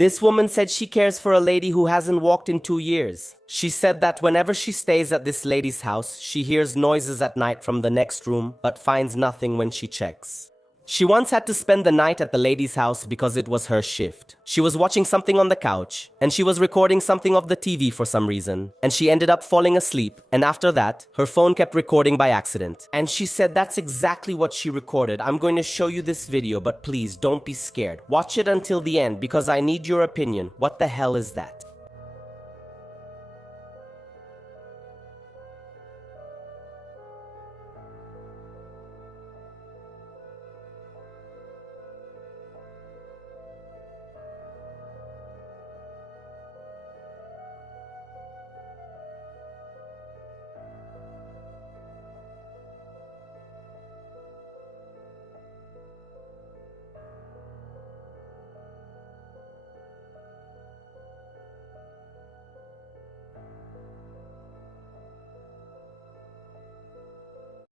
This woman said she cares for a lady who hasn't walked in 2 years. She said that whenever she stays at this lady's house, she hears noises at night from the next room, but finds nothing when she checks. She once had to spend the night at the lady's house because it was her shift. She was watching something on the couch, and she was recording something of the TV for some reason, and she ended up falling asleep, and after that, her phone kept recording by accident. And she said that's exactly what she recorded. I'm going to show you this video, but please don't be scared. Watch it until the end because I need your opinion. What the hell is that?